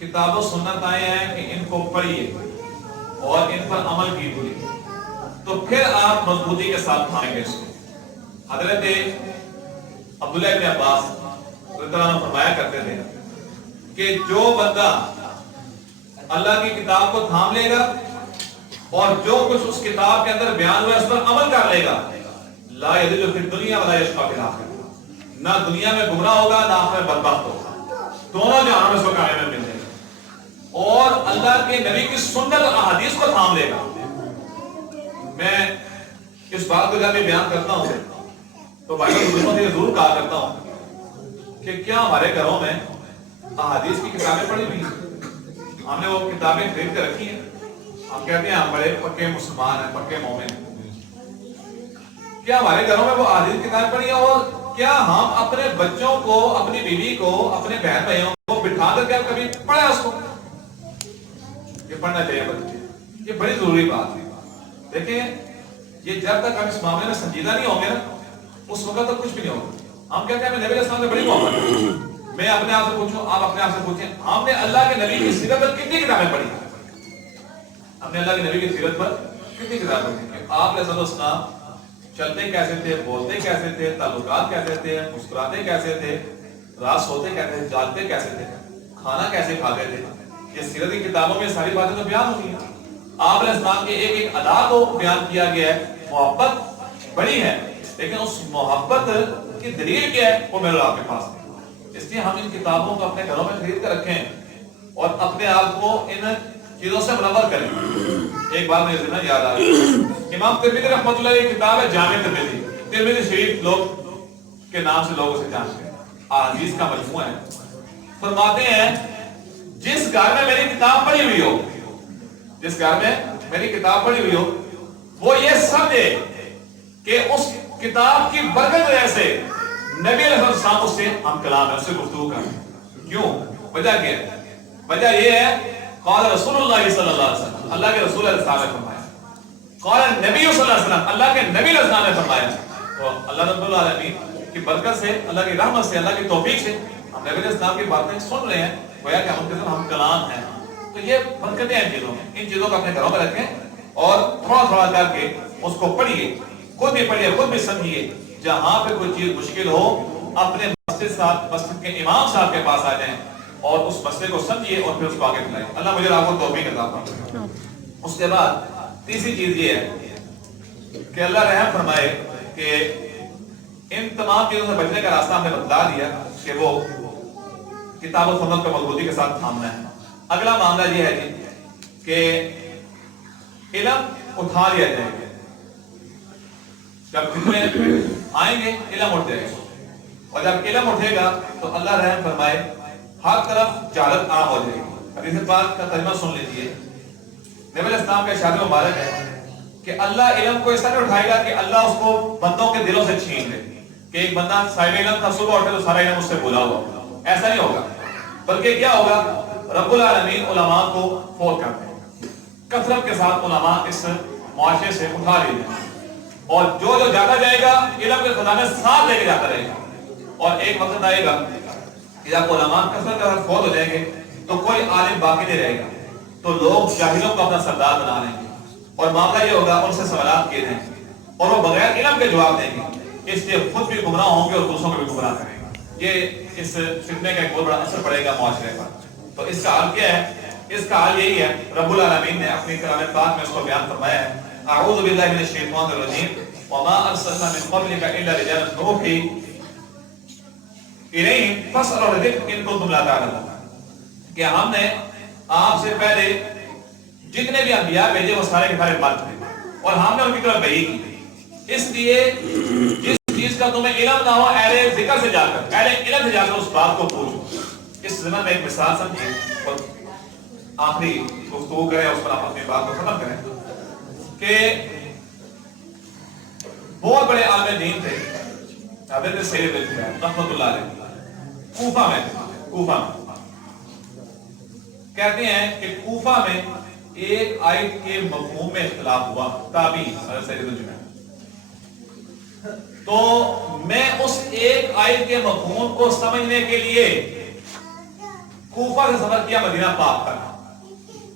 کتاب و سنت آئے ہیں کہ ان کو پڑھیے اور ان پر عمل کیجیے تو پھر آپ مضبوطی کے ساتھ تھامیں گے اس کو۔ حضرت عبداللہ ابن عباس رضی اللہ عنہ فرمایا کرتے تھے کہ جو بندہ اللہ کی کتاب کو تھام لے گا اور جو کچھ اس کتاب کے اندر بیان ہوا ہے اس پر عمل کر لے گا، لا یضل فی الدنیا ولا یشقی فی الآخرہ، نہ دنیا میں گمراہ ہوگا نہ آخرت میں بدبخت ہوگا، دونوں جہانوں میں اس کو کامیابی مل جائے گا، اور اللہ کے نبی کی سنت اور احادیث کو تھام لے گا۔ میں اس بات کو جب میں بیان کرتا ہوں تو بھائیوں سے ضرور کہا کرتا ہوں کہ کیا ہمارے گھروں میں احادیث کی کتابیں پڑھی ہوئی ہیں؟ ہم نے وہ کتابیں خرید کے رکھی ہیں، ہم کہتے ہیں ہم بڑے پکے مسلمان ہیں، پکے مومن ہیں۔ کیا ہمارے گھروں میں وہ احادیث کی کتابیں پڑھی ہیں؟ اور کیا ہم اپنے بچوں کو، اپنی بیوی کو، اپنے بہن بھائیوں کو بٹھا کر کے کبھی پڑھا اس کو؟ یہ پڑھنا چاہیے بچے، یہ بڑی ضروری بات ہے۔ دیکھیں یہ جب تک ہم اس معاملے میں سنجیدہ نہیں ہوں گے نا اس وقت تک کچھ بھی نہیں ہوگا۔ ہم کہتے ہیں ہمیں نبی علیہ السلام سے بڑی محبت ہے۔ میں اپنے آپ سے پوچھوں، آپ اپنے آپ سے پوچھیں، ہم نے اللہ کے نبی کی سیرت پر کتنی کتابیں پڑھی؟ ہم نے اللہ کے نبی کی سیرت پر کتنی کتابیں پڑھی؟ آپ علیہ السلام چلتے کیسے تھے، بولتے کیسے تھے، تعلقات کیسے تھے، مسکراتے کیسے تھے، رات سوتے کیسے تھے، جاگتے کیسے تھے، کھانا کیسے کھاتے تھے؟ یہ سیرت کی کتابوں میں ساری باتیں تو بیان ہوئی ہیں۔ آپ علیہ السلام کے ایک ایک ادا کو بیان کیا گیا ہے۔ محبت بڑی ہے لیکن اس محبت کی دلیل کیا ہے وہ میرے آپ کے پاس ہے۔ اس لیے ہم ان کتابوں کو اپنے گھروں میں خرید کر رکھیں اور اپنے آپ کو ان چیزوں سے منور کریں۔ ایک بات مجھے ذہن یاد آ گئی، امام ترمذی رحمۃ اللہ علیہ کی کتاب ہے جامع ترمذی، ترمذی شریف لوگ کے نام سے لوگ اسے جانتے ہیں، احادیث کا مجموعہ ہے۔ فرماتے ہیں جس گھر میں میری کتاب پڑھی ہوئی ہو، جس گھر میں میری کتاب پڑھی ہوئی ہو، وہ یہ سمجھے کہ اس کتاب کی برکت وجہ سے نبی علیہ السلام اس سے ہم کلام ہے، اس سے گفتگو کر رہے ہیں۔ کیوں؟ وجہ کیا ہے؟ وجہ یہ ہے قال رسول اللہ صلی اللہ علیہ وسلم، اللہ کے رسول علیہ السلام نے فرمایا، قال نبی صلی اللہ علیہ وسلم، اللہ کے نبی علیہ السلام نے فرمایا۔ تو اللہ رب العالمین کی برکت سے، اللہ کی رحمت سے، اللہ کی توفیق سے ہم نبی علیہ السلام کی باتیں سن رہے ہیں، گویا کہ ہم کلام ہیں۔ تو یہ برکتیں ہیں چیزوں میں، ان چیزوں کو اپنے گھروں میں رکھیں اور تھوڑا تھوڑا کر کے اس کو پڑھیے، خود بھی پڑھیے، خود بھی سمجھیے۔ جہاں پہ کوئی چیز مشکل ہو اپنے مسجد کے امام صاحب کے پاس آ جائیں اور اس مسئلے کو سمجھیے اور پھر اس کو آگے بڑھائیں۔ اللہ مجھے آپ کو توفیق عطا فرمائے۔ اس کے بعد تیسری چیز یہ ہے کہ اللہ رحم فرمائے کہ ان تمام چیزوں سے بچنے کا راستہ ہم نے بتلا دیا کہ وہ کتاب و سنت کو مضبوطی کے ساتھ تھامنا ہے۔ اگلا معاملہ یہ ہے جی کہ علم اٹھا لیا جائے گا۔ جب فتنے آئیں گے علم اٹھ جائے گا، اور جب علم اٹھے گا تو اللہ رحم فرمائے ہر طرف جہالت عام ہو جائے گی۔ حدیث پاک کا ترجمہ سن لیجیے۔ نبی علیہ السلام کا ارشاد مبارک ہے کہ اللہ علم کو اس طرح اٹھائے گا کہ اللہ اس کو بندوں کے دلوں سے چھین لے، کہ ایک بندہ صاحب علم تھا، صبح اٹھے تو سارا علم اس سے بھولا ہوا، ایسا نہیں ہوگا، بلکہ کیا ہوگا، رب العالمین علماء کو فوت کرتے ہیں، کثرت کے ساتھ علماء اس معاشرے سے اٹھا لیے جائیں، اور جو زیادہ جائے گا علم کے خزانے ساتھ لے کے جاتا رہے گا، اور ایک وقت آئے گا کہ جب علماء کثرت کے ساتھ فوت ہو جائیں گے تو کوئی عالم باقی نہیں رہے گا، تو لوگ جاہلوں کو اپنا سردار بنا لیں گے، اور معاملہ یہ ہوگا ان سے سوالات کیے جائیں گے اور وہ بغیر علم کے جواب دیں گے، اس لیے خود بھی گمراہ ہوں گے اور دوسروں کو بھی گمراہ کریں گے۔ یہ اس فتنے کا ایک بہت بڑا اثر پڑے گا معاشرے پر۔ تو اس کا حل کیا ہے؟ اس کا حل یہی ہے، رب العالمین نے اپنی کلام پاک میں اس کو بیان فرمایا ہے، اعوذ باللہ من الشیطان الرجیم وما ارسلنا من قبلک الا رجالا نوحی الیہم فاسألوا اہل الذکر ان کنتم لا تعلمون، کہ ہم نے آپ سے پہلے جتنے بھی انبیاء بھیجے وہ سارے کے سارے مر چکے اور ہم نے ان کی طرف وحی کی، اس لیے جس چیز کا تمہیں علم نہ ہو اہل ذکر سے جا کر، اہل علم سے جا کر اس بات کو پوچھو۔ اس زمانے میں ایک مثال سمجھیں اور آخری گفتگو کریں، اس پر آپ اپنی بات کو ختم کریں، کہ بہت بڑے عالم دین تھے حضرت سید بن رحمۃ اللہ علیہ، کوفہ میں کہتے ہیں کہ کوفہ میں ایک آیت کے مفہوم میں اختلاف ہوا، تابعین حضرت سید بن تو میں اس ایک آیت کے مفہوم کو سمجھنے کے لیے کوفہ سے سفر کیا مدینہ پاک تک،